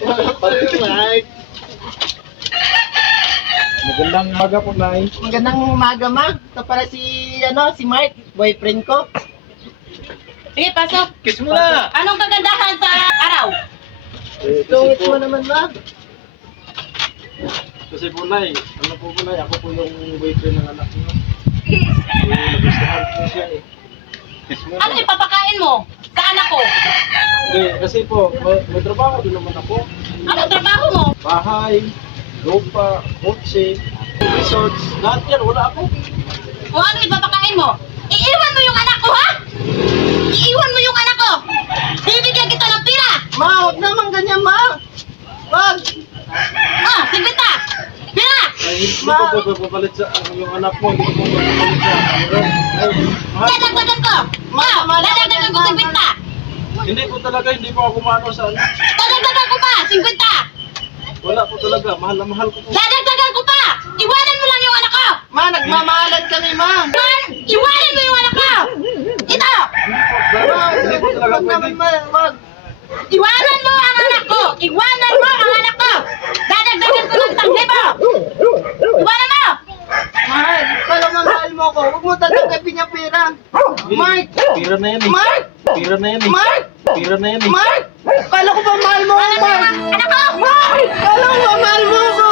Mike. Magandang umaga po, Nay. Magandang umaga, ma. Ito para si Mark, boyfriend ko. Sige, pasok. Kiss mo na! Anong kagandahan sa araw? Tungit mo naman, ma. Kasi po, Nay, ano po, Nay, ako po yung boyfriend ng anak niyo. Nagustuhan po siya eh. Kiss mo Ano na. ipapakain mo sa anak ko? Hindi, kasi po, may trabaho din naman ako. Anong trabaho mo? Bahay, lupa, kotse, resorts, lahat yan, wala ako. O ano ipapakain mo? Iiwan mo yung anak ko, ha? Iiwan mo yung anak ko! Bibigyan kita ng pira! Ma, huwag naman ganyan, ma. Wag. Ah, sigbita! Pira! Ay, hindi ko po papalit sa yung anak mo, hindi ko po papalit sa ay, mahal. Dadagdagan ko! Dadagdagan ko sigbita! Hindi po talaga, hindi po ako kumano sa ano. Dadagdagan ko pa! Sigbita! Wala po talaga, mahal na mahal ko po. Dadagdagan ko pa! Iwanan mo lang yung anak ko! Ma, nagmamahalan kami, ma. Iwanan mo yung anak ko! Ito! Ma, Hindi po talaga wag naman, pwede. ma. Wag. Iwanan mo ang anak ko! Iwanan mo ang anak ko! Dadagdagan ko ng 1,000! Iwanan mo! Mahal, kala mahal mo ko. Huwag mo tatanggapin yung pera. Mark! Pira na yan eh. Mark! Pira na yan eh. Mark! Pira na yan eh. Mark! Kala ko ba mahal mo ako, Mark? Anak ko! Mark! Kala ko ba mahal mo ako?